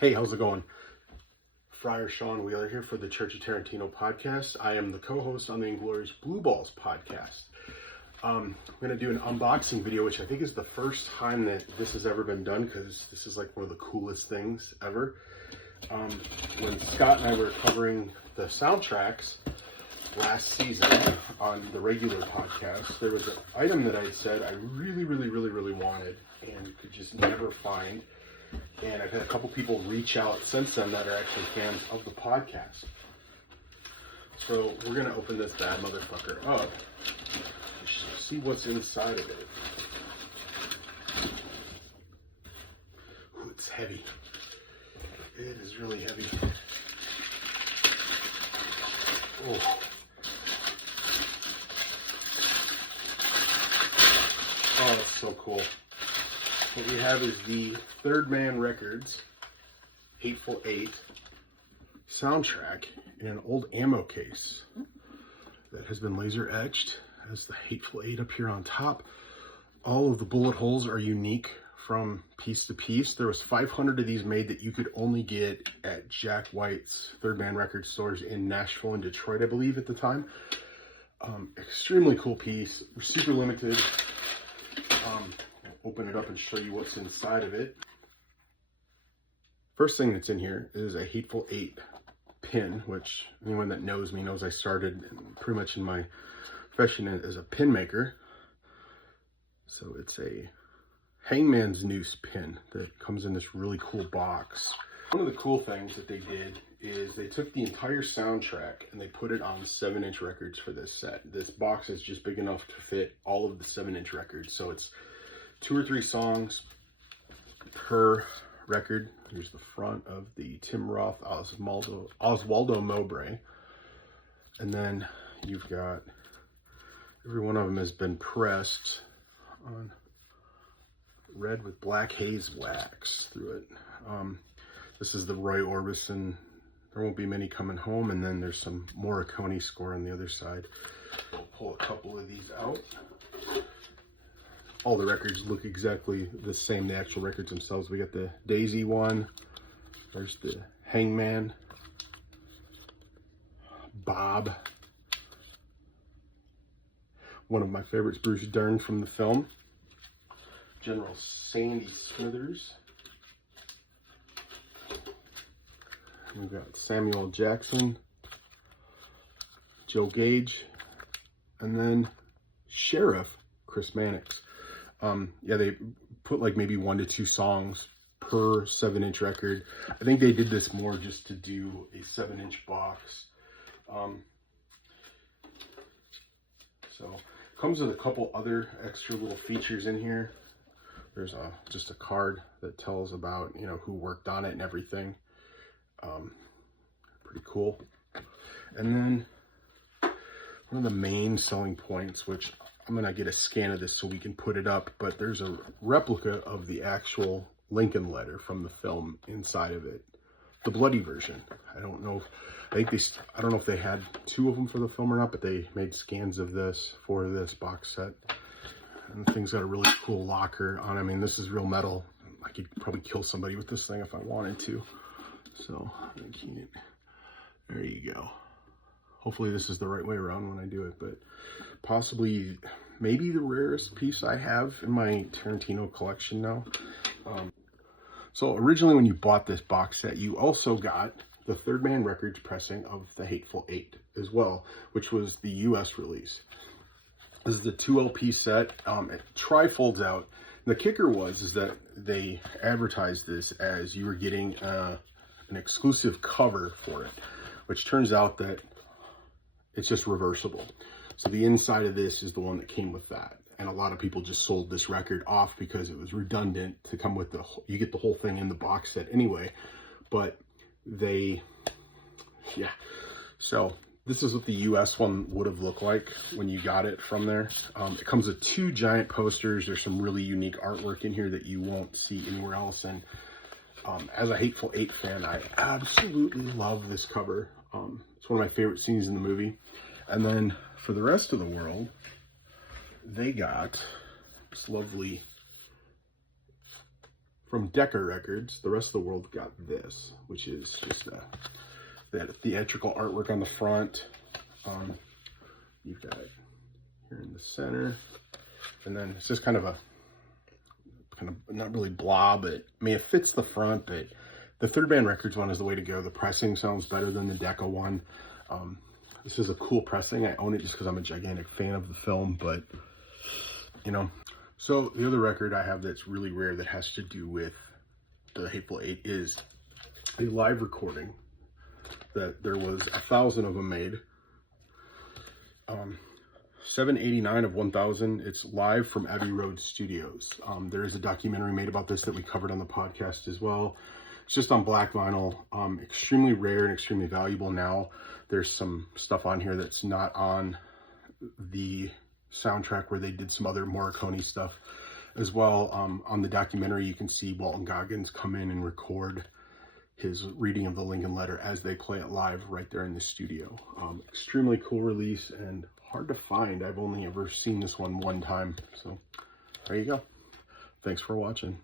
Hey, how's it going? Friar Sean Wheeler here for the Church of Tarantino podcast. I am the co-host on the Inglorious Blue Balls podcast. I'm going to do an unboxing video, which I think is the first time that this has ever been done, because this is like one of the coolest things ever. When Scott and I were covering the soundtracks last season on the regular podcast, there was an item that I said I really wanted and could just never find. And I've had a couple people reach out since then that are actually fans of the podcast. So we're going to open this bad motherfucker up to see what's inside of it. Ooh, it's heavy. It is really heavy. Oh. Oh, that's so cool. What we have is the Third Man Records Hateful Eight soundtrack in an old ammo case that has been laser etched. Has the Hateful Eight up here on top. All of the bullet holes are unique from piece to piece. There was 500 of these made that you could only get at Jack White's Third Man Records stores in Nashville and Detroit, I believe, at the time. Extremely cool piece. Super limited. Open it up and show you what's inside of it. First thing that's in here is a Hateful Eight pin, which anyone that knows me knows I started pretty much in my profession as a pin maker. So it's a hangman's noose pin that comes in this really cool box. One of the cool things that they did is they took the entire soundtrack and they put it on 7-inch records for this set. This box is just big enough to fit all of the 7-inch records. So it's 2 or 3 songs per record. Here's the front of the Tim Roth Oswaldo Mowbray. And then you've got, every one of them has been pressed on red with black haze wax through it. This is the Roy Orbison, There Won't Be Many Coming Home, and then there's some Morricone score on the other side. We'll pull a couple of these out. All the records look exactly the same, the actual records themselves. We got the Daisy one, there's the Hangman, Bob, one of my favorites, Bruce Dern from the film, General Sandy Smithers, we've got Samuel Jackson, Joe Gage, and then Sheriff Chris Mannix. Yeah, they put like maybe 1 to 2 songs per 7-inch record. I think they did this more just to do a 7-inch box. So it comes with a couple other extra little features in here. There's just a card that tells about, you know, who worked on it and everything. Pretty cool. And then one of the main selling points, which I'm gonna get a scan of this so we can put it up, but there's a replica of the actual Lincoln letter from the film inside of it, the bloody version. I don't know if they had 2 of them for the film or not, but they made scans of this for this box set. And the thing's got a really cool locker on it. I mean, this is real metal. I could probably kill somebody with this thing if I wanted to. So there you go. Hopefully this is the right way around when I do it, but possibly maybe the rarest piece I have in my Tarantino collection now. So originally when you bought this box set, you also got the Third Man Records pressing of the Hateful Eight as well, which was the US release. This is the 2 LP set. It tri-folds out. And the kicker is that they advertised this as you were getting an exclusive cover for it, which turns out that it's just reversible. So the inside of this is the one that came with that. And a lot of people just sold this record off because it was redundant to come with you get the whole thing in the box set anyway. But yeah. So this is what the US one would have looked like when you got it from there. It comes with 2 giant posters. There's some really unique artwork in here that you won't see anywhere else. And as a Hateful Eight fan, I absolutely love this cover. It's one of my favorite scenes in the movie. And then for the rest of the world, they got this lovely from Decca Records, the rest of the world got this, which is just that theatrical artwork on the front. You've got it here in the center, and then it's just kind of not really blah, but I mean, it fits the front, but the Third Band Records one is the way to go. The pressing sounds better than the Decca one. This is a cool pressing. I own it just because I'm a gigantic fan of the film, but you know. So the other record I have that's really rare that has to do with the Hateful Eight is a live recording that there was 1,000 of them made. 789 of 1,000. It's live from Abbey Road Studios. There is a documentary made about this that we covered on the podcast as well. It's just on black vinyl. Extremely rare and extremely valuable now. There's some stuff on here that's not on the soundtrack where they did some other Morricone stuff as well. On the documentary, you can see Walton Goggins come in and record his reading of the Lincoln Letter as they play it live right there in the studio. Extremely cool release and hard to find. I've only ever seen this one time. So there you go. Thanks for watching.